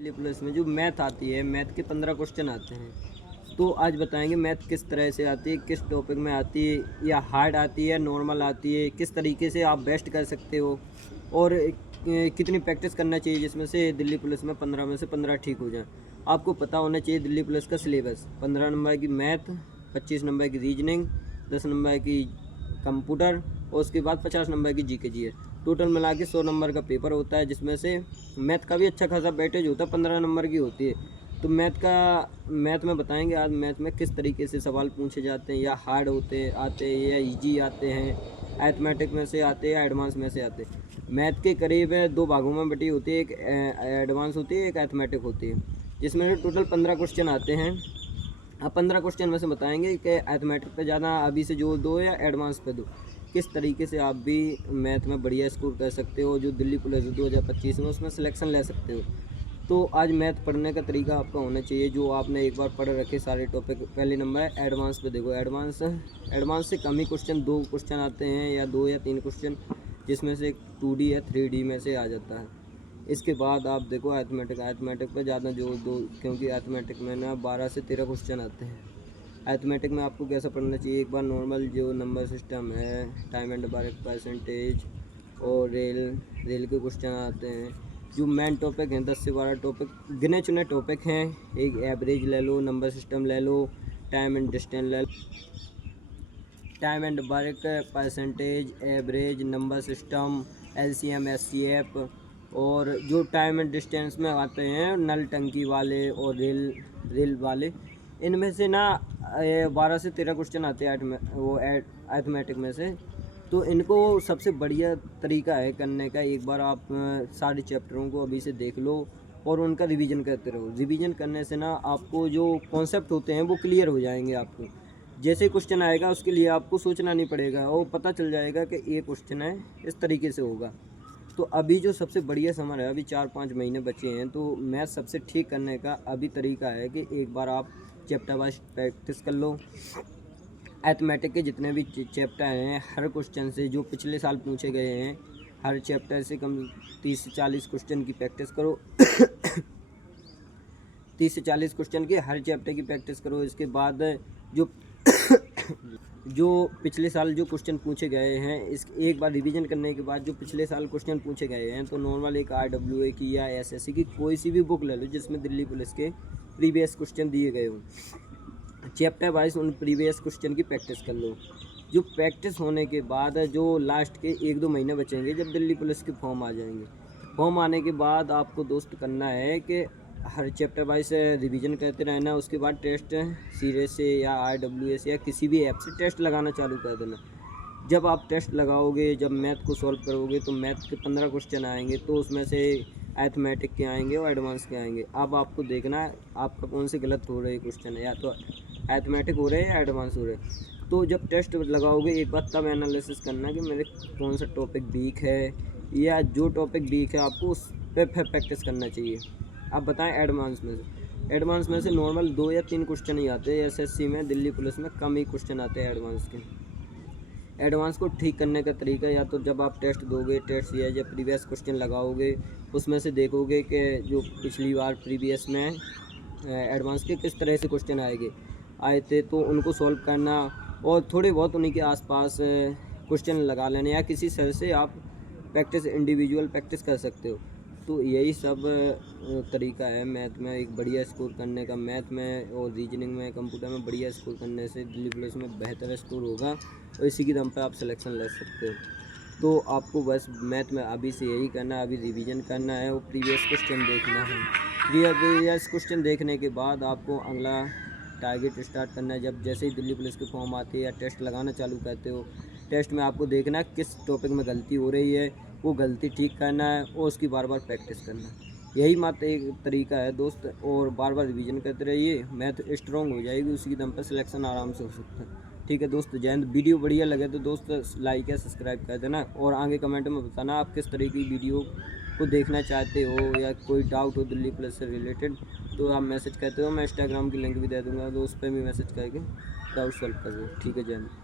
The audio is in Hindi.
दिल्ली पुलिस में जो मैथ आती है, मैथ के 15 क्वेश्चन आते हैं। तो आज बताएंगे मैथ किस तरह से आती है, किस टॉपिक में आती है, या हार्ड आती है, नॉर्मल आती है, किस तरीके से आप बेस्ट कर सकते हो, और कितनी प्रैक्टिस करना चाहिए जिसमें से दिल्ली पुलिस में 15 में से 15 ठीक हो जाए। आपको पता होना चाहिए दिल्ली पुलिस का सिलेबस। 15 नंबर की मैथ, 25 नंबर की रीजनिंग, 10 नंबर की कंप्यूटर, और उसके बाद 50 नंबर की जीके जीएस। टोटल मिला के 100 नंबर का पेपर होता है, जिसमें से मैथ का भी अच्छा खासा वेटेज होता है, 15 नंबर की होती है। तो मैथ में बताएंगे आज मैथ में किस तरीके से सवाल पूछे जाते हैं, या हार्ड आते हैं, या इजी आते हैं, अरिथमेटिक में से आते हैं या एडवांस में से आते हैं। मैथ के करीब 2 भागों में बटी होती है, एक एडवांस होती है, एक अरिथमेटिक होती है, जिसमें से टोटल 15 क्वेश्चन आते हैं। अब 15 क्वेश्चन में से बताएंगे कि अरिथमेटिक पे ज़्यादा अभी से जोर दो या एडवांस पे दो, किस तरीके से आप भी मैथ में बढ़िया स्कोर कर सकते हो, जो दिल्ली पुलिस 2025 में उसमें सिलेक्शन ले सकते हो। तो आज मैथ पढ़ने का तरीका आपका होना चाहिए जो आपने एक बार पढ़ रखे सारे टॉपिक। पहले नंबर है एडवांस पे। देखो एडवांस से कम ही क्वेश्चन, 2 क्वेश्चन आते हैं, या 2 या 3 क्वेश्चन, जिसमें से 2D या 3D में से आ जाता है। इसके बाद आप देखो अरिथमेटिक पर ज़्यादा जोर दो, क्योंकि अरिथमेटिक में ना 12 से 13 क्वेश्चन आते हैं। अरिथमेटिक में आपको कैसा पढ़ना चाहिए, एक बार नॉर्मल जो नंबर सिस्टम है, टाइम एंड बार परसेंटेज, और रेल के क्वेश्चन आते हैं। जो मेन टॉपिक हैं 10 से 12 टॉपिक गिने चुने टॉपिक हैं। एक एवरेज ले लो, नंबर सिस्टम ले लो, टाइम एंड डिस्टेंस ले लो, time and work percentage, average, number system, LCM SCF, और जो टाइम एंड डिस्टेंस में आते हैं नल टंकी वाले और रेल वाले, इनमें से ना 12 से 13 क्वेश्चन आते हैं अरिथमेटिक में से। तो इनको सबसे बढ़िया तरीका है करने का, एक बार आप सारे चैप्टरों को अभी से देख लो और उनका रिवीजन करते रहो। रिवीजन करने से ना आपको जो कॉन्सेप्ट होते हैं वो क्लियर हो जाएंगे। आपको जैसे क्वेश्चन आएगा उसके लिए आपको सोचना नहीं पड़ेगा, और पता चल जाएगा कि ये क्वेश्चन है, इस तरीके से होगा। तो अभी जो सबसे बढ़िया समय है, अभी 4-5 महीने बचे हैं, तो मैथ सबसे ठीक करने का अभी तरीका है कि एक बार आप चैप्टर वाइज प्रैक्टिस कर लो। अरिथमेटिक के जितने भी चैप्टर हैं, हर क्वेश्चन से जो पिछले साल पूछे गए हैं, हर चैप्टर से कम 30 से 40 क्वेश्चन की प्रैक्टिस करो। 30 से 40 क्वेश्चन की हर चैप्टर की प्रैक्टिस करो। इसके बाद जो जो पिछले साल जो क्वेश्चन पूछे गए हैं, इस एक बार रिवीजन करने के बाद जो पिछले साल क्वेश्चन पूछे गए हैं, तो नॉर्मल एक RWA की या SSC की कोई सी भी बुक ले लो जिसमें दिल्ली पुलिस के प्रीवियस क्वेश्चन दिए गए हों। चैप्टर वाइज उन प्रीवियस क्वेश्चन की प्रैक्टिस कर लो। जो प्रैक्टिस होने के बाद जो लास्ट के 1-2 महीने बचेंगे, जब दिल्ली पुलिस के फॉर्म आ जाएंगे, फॉर्म आने के बाद आपको दोस्त करना है कि हर चैप्टर वाइज रिवीजन करते रहना। उसके बाद टेस्ट सीरीज से या RWA से या किसी भी ऐप से टेस्ट लगाना चालू कर देना। जब आप टेस्ट लगाओगे, जब मैथ को सॉल्व करोगे, तो मैथ के 15 क्वेश्चन आएंगे, तो उसमें से अरिथमेटिक के आएंगे और एडवांस के आएंगे। अब आपको देखना है आपका कौन से गलत हो रहे क्वेश्चन है, या तो अरिथमेटिक हो रहे हैं या एडवांस हो रहे हैं। तो जब टेस्ट लगाओगे एक बार, तब एनालिसिस करना कि मेरे कौन सा टॉपिक वीक है, या जो टॉपिक वीक है आपको उस पर फिर प्रैक्टिस करना चाहिए। अब बताएं एडवांस में से नॉर्मल 2 या 3 क्वेश्चन ही आते हैं। SSC में, दिल्ली पुलिस में कम ही क्वेश्चन आते हैं एडवांस के। एडवांस को ठीक करने का तरीका, या तो जब आप टेस्ट दोगे, टेस्ट या जब प्रीवियस क्वेश्चन लगाओगे, उसमें से देखोगे कि जो पिछली बार प्रीवियस में एडवांस के किस तरह से क्वेश्चन आए थे, तो उनको सॉल्व करना, और थोड़े बहुत उन्हीं के आसपास क्वेश्चन लगा लेने, या किसी सर से आप इंडिविजुअल प्रैक्टिस कर सकते हो। तो यही सब तरीका है मैथ में एक बढ़िया स्कोर करने का। मैथ में और रीजनिंग में, कंप्यूटर में बढ़िया स्कोर करने से दिल्ली पुलिस में बेहतर स्कोर होगा, और इसी की दम पर आप सिलेक्शन ले सकते हो। तो आपको बस मैथ में अभी से यही करना है, अभी रिवीजन करना है और प्रीवियस क्वेश्चन देखना है। प्रीवियस क्वेश्चन देखने के बाद आपको अगला टारगेट स्टार्ट करना है। जब जैसे ही दिल्ली पुलिस के फॉर्म आते हैं या टेस्ट लगाना चालू करते हो, टेस्ट में आपको देखना है किस टॉपिक में गलती हो रही है, वो गलती ठीक करना है और उसकी बार बार प्रैक्टिस करना है। यही मात्र एक तरीका है दोस्त, और बार बार रिवीजन करते रहिए, मैथ स्ट्रॉन्ग हो जाएगी, उसी दम पर सिलेक्शन आराम से हो सकता है। ठीक है दोस्त, जय हिंद। वीडियो बढ़िया लगे तो दोस्त लाइक या सब्सक्राइब कर देना, और आगे कमेंट में बताना आप किस तरह की वीडियो को देखना चाहते हो, या कोई डाउट हो दिल्ली पुलिस से रिलेटेड, तो आप मैसेज करते हो। मैं इंस्टाग्राम की लिंक भी दे दूँगा, तो उस पर भी मैसेज करके डाउट सॉल्व कर दो। ठीक है, जय हिंद।